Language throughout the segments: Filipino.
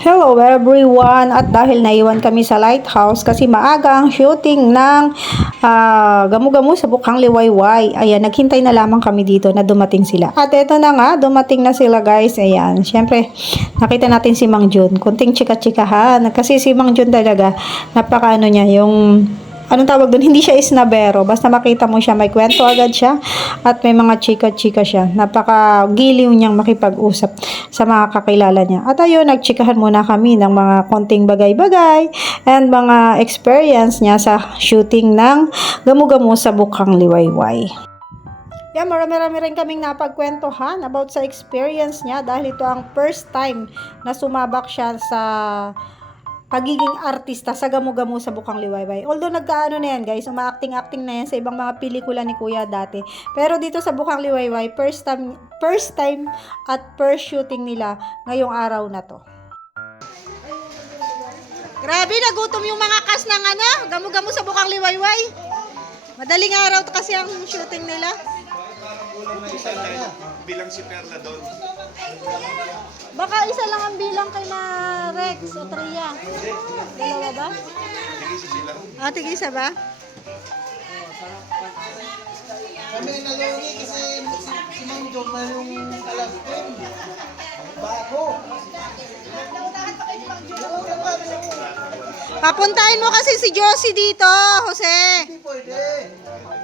Hello everyone! At dahil naiwan kami sa lighthouse kasi maaga ang shooting ng Gamu-Gamu sa Bukhang Liwayway. Ayan, naghintay na lamang kami dito na dumating sila. At eto na nga, dumating na sila guys. Ayan, syempre nakita natin si Mang Jun. Kunting chika-chikahan. Kasi si Mang Jun talaga, napaka niya, yung anong tawag doon, hindi siya isnabero. Basta makita mo siya, may kwento agad siya at may mga chika-chika siya. Napaka-giliw niyang makipag-usap sa mga kakilala niya. At ayun, nagchikahan muna kami ng mga konting bagay-bagay and mga experience niya sa shooting ng Gamu-Gamu sa Bukhang Liwayway. Yeah, marami-rami rin kaming napagkwentuhan about sa experience niya dahil ito ang first time na sumabak siya sa pagiging artista sa Gamu-Gamu sa Bukhang Liwayway. Although nagkaano na yan guys, umaacting-acting na yan sa ibang mga pelikula ni Kuya dati. Pero dito sa Bukhang Liwayway, first time at first shooting nila ngayong araw na to. Grabe, nagutom yung mga cast ng Gamu-Gamu sa Bukhang Liwayway. Madaling araw kasi ang shooting nila. Bilang si Perla doon. Baka isa lang ang bilang kay na Rex o Tria. Dalawa ba? Tigisa sila. Tigisa ba? Kami nalungi kasi si Mang Jong na yung kalabing. Bago. Papuntahin mo kasi si Josie dito, Jose. Hindi pwede.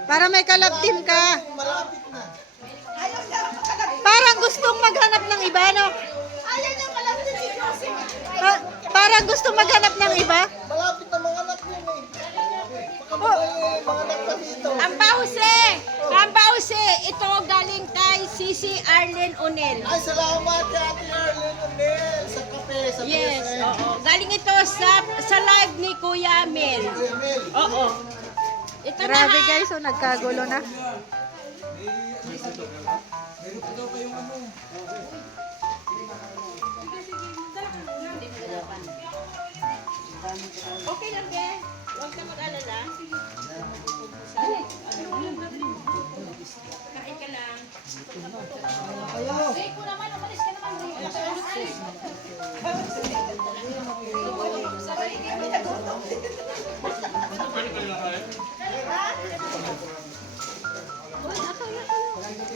Para may kalab team ka. Malapit na. Parang gustong maghanap ng iba, no? Ayaw niya kalap din si Josie. Parang gusto maghanap ng iba. Malapit na mga anak yun eh. Baka may mga anak pa dito. Ang pause, ito galing kay Sisi Arlen Onel. Ay, salamat kay Ate Arlene Onel sa kape, sa Yes, PSN. oo. Galing ito sa live ni Kuya Mel. Kuya Mel. Oo. Ito na Grabe ha. guys, nagkagulo na. Okay lang, be. Huwag ka mag-alala. Kain ka lang.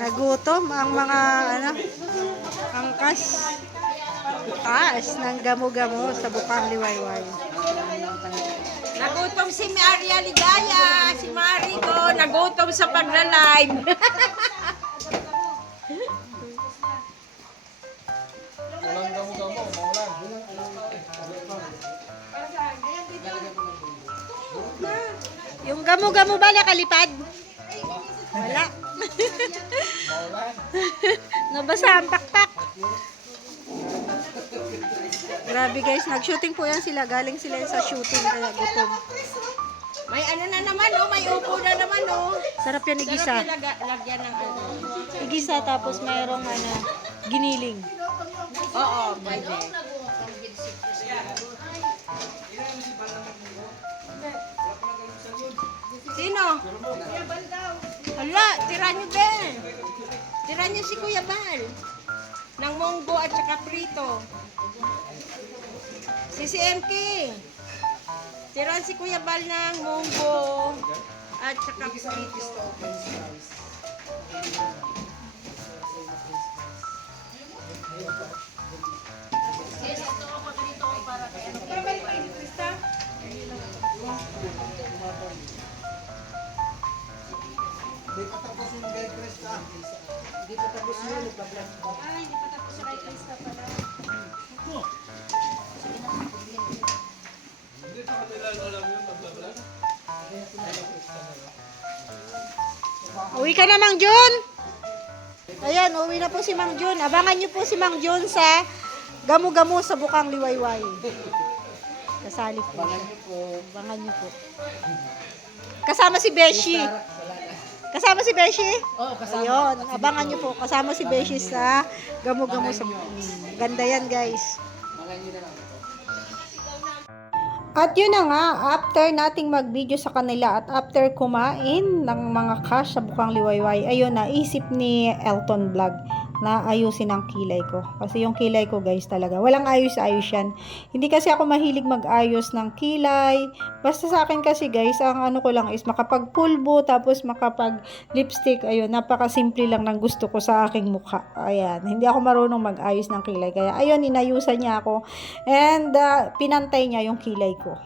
Nagutom ang mga angkas ng Gamu-Gamu sa Bukhang Liwayway. Nagutom si Maria Ligaya, si Marico, nagutom sa pagla-live. Walang gamo-gamo, maulan. Yung Gamu-Gamu ba nakalipad? Wala. Nabasa ang pakpak. Grabe guys, nag-shooting po yan sila. Galing sila sa shooting kaya gutom. May ano na naman, oh, may upo na naman, oh. Sarap yan igisa. Sarap lagyan ng ano. Igisa tapos mayroong giniling. Oo, pwede. Sino? Hala, tira niyo, Ben. Tira niyo si Kuya Bal. Ng munggo at saka prito. Si MK. Tiran si Kuya Bal ng munggo at saka prito. Hindi pa tapos yung kay Krista. Hindi pa tapos yun, nagpa-vlog pa. Ay, hindi pa tapos sa kay Krista pala. Uwi ka na, Mang Jun! Ayan, uwi na po si Mang Jun. Abangan niyo po si Mang Jun sa Gamu-Gamu sa Bukhang Liwayway. Kasali po. Abangan niyo po. Kasama si Beshi. Kasama si Beshi? Oo, kasama. Ayun, abangan niyo po. Kasama si Beshi sa Gamu-Gamu sa Ganda yan, guys. At yun na nga, after nating mag-video sa kanila at after kumain ng mga cash sa Bukhang Liwayway, ayun, naisip ni Elton Vlog na ayusin ang kilay ko. Kasi yung kilay ko guys talaga, walang ayos-ayos yan. Hindi kasi ako mahilig mag-ayos ng kilay. Basta sa akin kasi guys, ang ano ko lang is makapag-pulbo, tapos makapag-lipstick. Ayun, napaka-simple lang ng gusto ko sa aking mukha. Ayan, hindi ako marunong mag-ayos ng kilay. Kaya ayun, inayusan niya ako. And pinantay niya yung kilay ko.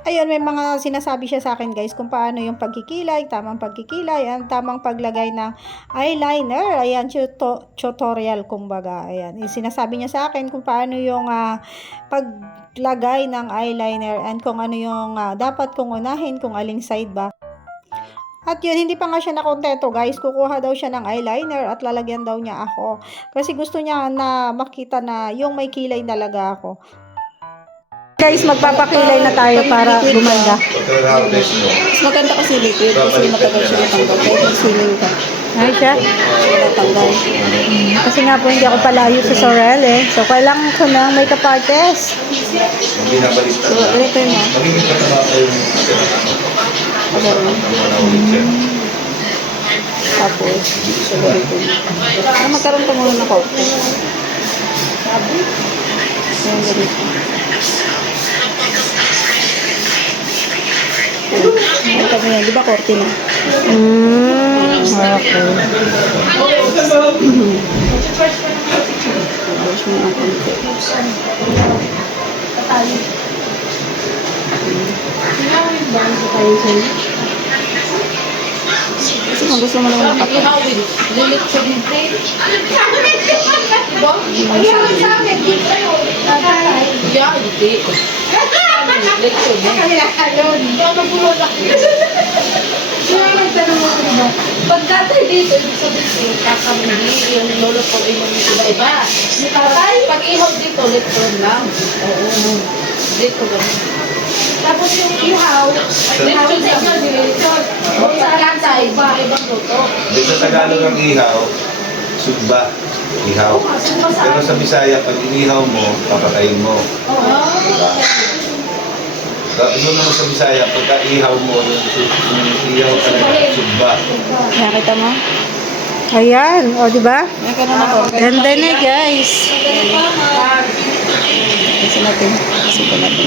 Ayun, may mga sinasabi siya sa akin guys kung paano yung pagkikilay, tamang pagkikilay, ang tamang paglagay ng eyeliner. Ayan, tutorial kumbaga. Ayan, sinasabi niya sa akin kung paano yung paglagay ng eyeliner and kung ano yung dapat kong unahin, kung aling side ba. At yun, hindi pa nga siya nakontento guys. Kukuha daw siya ng eyeliner at lalagyan daw niya ako. Kasi gusto niya na makita na yung may kilay talaga ako. Guys, magpapakilay na tayo para gumanda. Mas maganda kasi liquid kasi matagal siya natanggal. Kahit mag-swimming ka, Ay siya. siya natanggal. Kasi nga po hindi ako palayo sa Sorel eh. So, kailangan ko ng makeup artist. Hindi na baliktad. So, ito mo. Magiging kasama ko yung Agar mo. Tapos, para magkaroon ka muna ng coffee. Ayan, ganito. Ayan kami yan. Di ba korte na? Okay. Brush mo ng konti. Kasi kung gusto mo naman makapal. Pagkatay dito, ibig sabihin, kakamili, yung lolo ko ay yung iba-iba. Pag ihaw dito, litron lang. Oo. Dito lang. Tapos yung ihaw, litron sa inyo, litron. Pagkatay, iba-ibang luto. Dito sa Tagalog ang ihaw, sugba, ihaw. Pero sa Bisaya, pag inihaw mo, papatayin mo. Diba? Doon naman sa Bisaya, pagka ihaw mo, yung ihaw talaga, sugba. Nakita mo? Ayan. O, diba? Ayan ka na ako. Ganda na guys. Kasi natin. Kasi ko natin.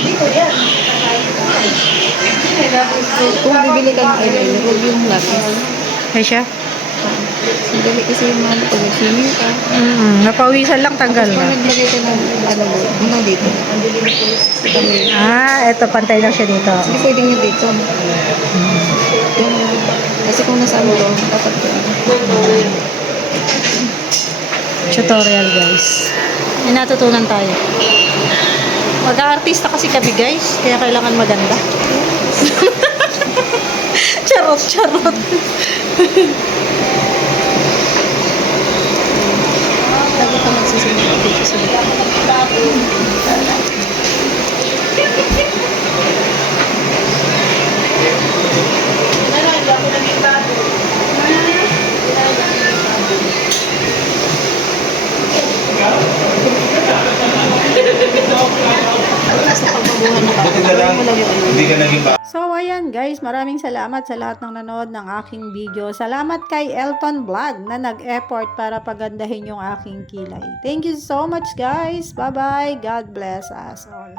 Kung bibili ka ng eyeliner, huwag yung natin. Ay siya. Sandali kasi yung mga pag nag-swimming ka. Napawisan lang, tanggal Kung na. naglagay ka ng ano mo, hanggang dito. Sa kami. Eto, pantay lang siya dito. Hindi pwedeng yung dito. Yung, kasi kung nasa ano to, dapat ka. Tutorial guys. May natutunan tayo. Mag-aartista kasi kami guys, kaya kailangan maganda. Charot, charot. Lagi ka magsisimula dito sa Nalala ko naging bago. Tapos na pagbabuhan na Buti na lang, mo lang yung ano. hindi ka naging So ayan guys, maraming salamat sa lahat ng nanood ng aking video. Salamat kay Elton Vlog na nag-effort para pagandahin yung aking kilay. Thank you so much guys. Bye bye. God bless us all.